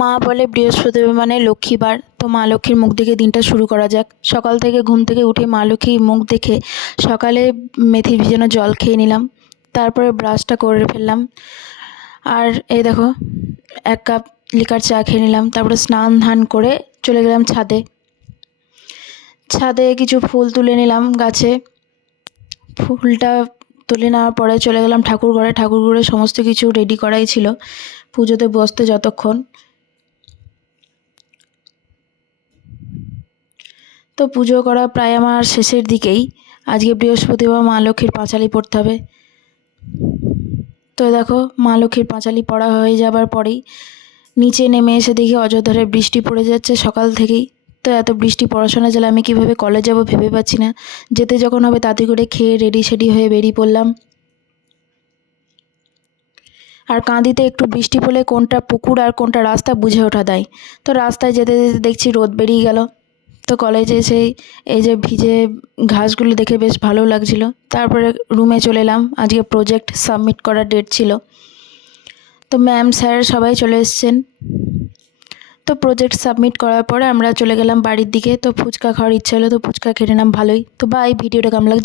মা বলে বৃহস্পতিবার মানে লক্ষ্মীবার, তো মা লক্ষ্মীর মুখ দেখে দিনটা শুরু করা যাক। সকাল থেকে ঘুম থেকে উঠে মা লক্ষ্মীর মুখ দেখে সকালে মেথি ভিজানো জল খেয়ে নিলাম, তারপরে ব্রাশটা করে ফেললাম। আর এই দেখো 1 কাপ লিকার চা খেয়ে নিলাম, তারপরে স্নান ধান করে চলে গেলাম ছাদে। ছাদে কিছু ফুল তুলে নিলাম গাছে। ফুলটা তুলে নেওয়ার পরে চলে গেলাম ঠাকুরঘরে। ঠাকুরঘরে সমস্ত কিছু রেডি করাই ছিল পুজোতে বসতে যতক্ষণ। তো পুজো করা প্রায় আমার শেষের দিকেই। আজকে বৃহস্পতিবার, মা লক্ষ্মীর পাঁচালি পড়তে হবে। তো দেখো মা লক্ষ্মীর পাঁচালি পড়া হয়ে যাবার পরেই নিচে নেমে এসে দেখি অঝোরধারে বৃষ্টি পড়ে যাচ্ছে সকাল থেকেই। তো এত বৃষ্টি পড়াশোনা চালে আমি কিভাবে কলেজ যাব ভেবে পাচ্ছি না। যেতে যখন হবে তাড়াতাড়ি করে খেয়ে রেডি সেডি হয়ে বেরিয়ে পড়লাম। আর কাঁদিতে একটু বৃষ্টি পড়লে কোনটা পুকুর আর কোনটা রাস্তা বুঝে ওঠা দায়। তো রাস্তায় যেতে যেতে দেখছি রোদ বেরিয়ে গেল। তো কলেজে এসে এই যে ভিজে ঘাসগুলো দেখে বেশ ভালো লাগছিল। তারপরে রুমে চলে এলাম, আজকে প্রজেক্ট সাবমিট করার ডেট ছিল। তো ম্যাম স্যার সবাই চলে এসেছেন। তো প্রজেক্ট সাবমিট করার পরে আমরা চলে গেলাম বাড়ির দিকে। তো ফুচকা খাওয়ার ইচ্ছা হলো, তো ফুচকা খেয়ে নিলাম ভালোই। তো ভাই ভিডিওটা কেমন লাগে